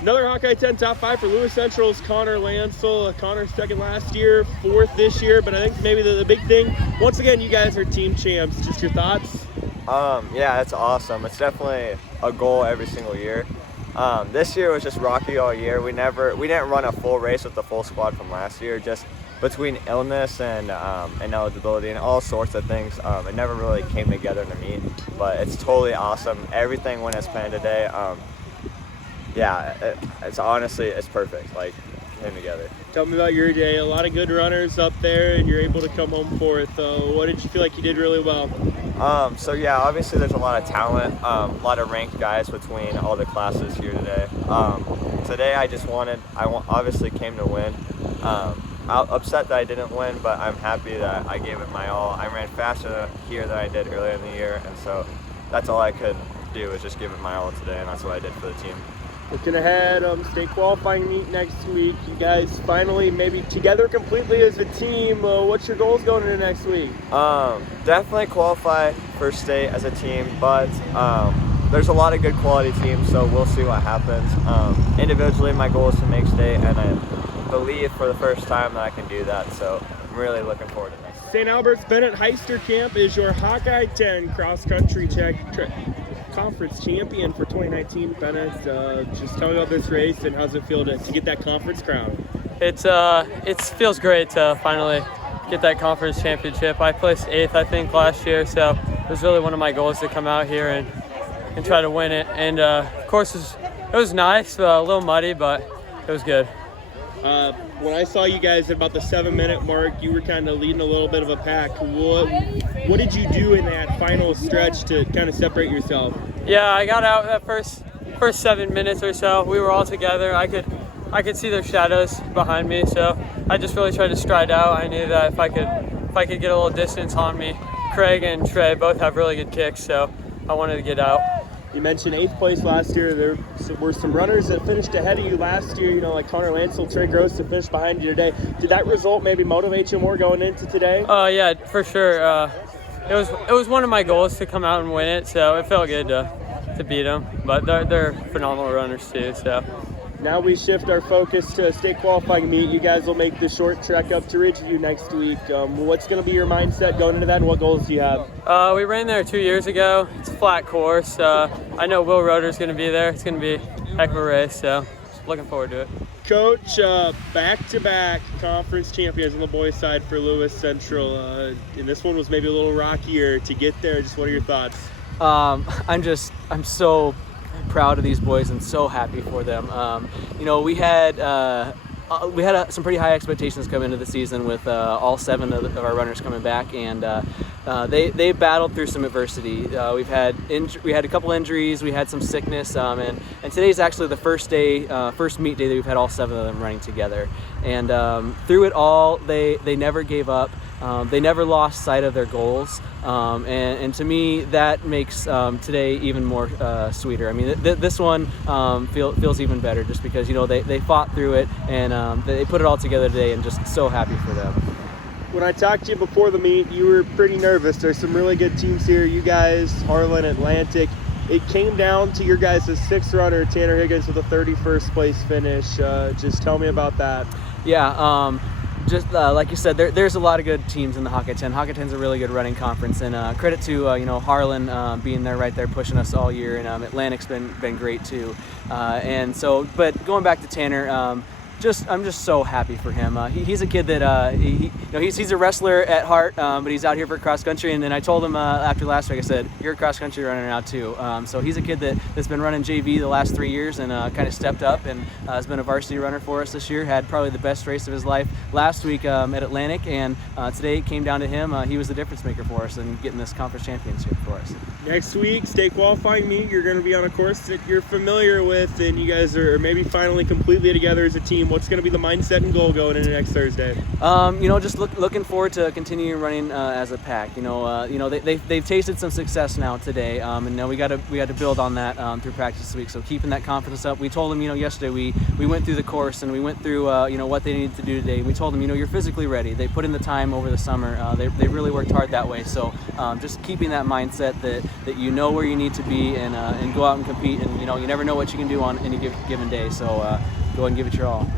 Another Hawkeye 10 top 5 for Lewis Central's Connor Lancel. Connor's second last year, fourth this year, but I think maybe the big thing, once again, you guys are team champs. Just your thoughts? Yeah, it's awesome. It's definitely a goal every single year. This year was just rocky all year. We didn't run a full race with the full squad from last year, just between illness and eligibility and all sorts of things. It never really came together to meet, but it's totally awesome. Everything went as planned today. It's perfect. Like, came together. Tell me about your day. A lot of good runners up there, and you're able to come home fourth. What did you feel like you did really well? Obviously there's a lot of talent, a lot of ranked guys between all the classes here today. Today I obviously came to win. I'm upset that I didn't win, but I'm happy that I gave it my all. I ran faster here than I did earlier in the year, and so that's all I could do was just give it my all today, and that's what I did for the team. Looking ahead, state qualifying meet next week. You guys finally maybe together completely as a team. What's your goals going into next week? Definitely qualify for state as a team, but there's a lot of good quality teams, so we'll see what happens. Individually, my goal is to make state, and I believe for the first time that I can do that, so I'm really looking forward to next week. St. Albert's Bennett Heister Camp is your Hawkeye 10 cross-country conference champion for 2019. Bennett, just tell me about this race and how's it feel to get that conference crown? It feels great to finally get that conference championship. I placed 8th, I think, last year, so it was really one of my goals to come out here and try to win it. And of course, it was nice, a little muddy, but it was good. When I saw you guys at about the 7-minute mark, you were kind of leading a little bit of a pack. What did you do in that final stretch to kind of separate yourself? Yeah, I got out that first 7 minutes or so. We were all together. I could see their shadows behind me, so I just really tried to stride out. I knew that if I could get a little distance on me, Craig and Trey both have really good kicks, so I wanted to get out. You mentioned 8th place last year. There were some runners that finished ahead of you last year, like Connor Lancel, Trey Gross, that finished behind you today. Did that result maybe motivate you more going into today? Yeah, for sure. It was one of my goals to come out and win it, so it felt good to beat them. But they're phenomenal runners too. So now we shift our focus to a state qualifying meet. You guys will make the short trek up to Ridgeview next week. What's going to be your mindset going into that, and what goals do you have? We ran there 2 years ago. It's a flat course. I know Will Roeder's going to be there. It's going to be a heck of a race, so looking forward to it. Coach, back-to-back conference champions on the boys' side for Lewis Central. And this one was maybe a little rockier to get there. Just what are your thoughts? I'm so proud of these boys and so happy for them. We had some pretty high expectations come into the season with all 7 of our runners coming back, and they battled through some adversity. We had a couple injuries, we had some sickness, and today's actually the first meet day that we've had all 7 of them running together. And through it all, they never gave up. They never lost sight of their goals, and to me that makes today even more sweeter. I mean, this one feels even better just because they fought through it, and they put it all together today, and just so happy for them. When I talked to you before the meet, you were pretty nervous. There's some really good teams here. You guys, Harlan, Atlantic. It came down to your guys' 6th runner, Tanner Higgins, with a 31st place finish. Just tell me about that. Yeah. Just like you said, there's a lot of good teams in the Hawkeye 10. Hawkeye 10's a really good running conference, and credit to Harlan being there right there pushing us all year, and Atlantic's been great too. But going back to Tanner, I'm just so happy for him. He's a kid that he's a wrestler at heart, but he's out here for cross country. And then I told him after last week, I said, "You're a cross country runner now too." So he's a kid that's been running JV the last 3 years and kind of stepped up and has been a varsity runner for us this year. Had probably the best race of his life last week at Atlantic, and today it came down to him. He was the difference maker for us and getting this conference championship for us. Next week, state qualifying meet, you're going to be on a course that you're familiar with, and you guys are maybe finally completely together as a team. What's going to be the mindset and goal going into next Thursday? Just looking forward to continuing running as a pack. They've tasted some success now today, and now we got to build on that through practice this week. So keeping that confidence up. We told them, yesterday we went through the course and we went through what they needed to do today. We told them, you're physically ready. They put in the time over the summer. They really worked hard that way. So just keeping that mindset that you know where you need to be and go out and compete. And you never know what you can do on any given day. So go and give it your all.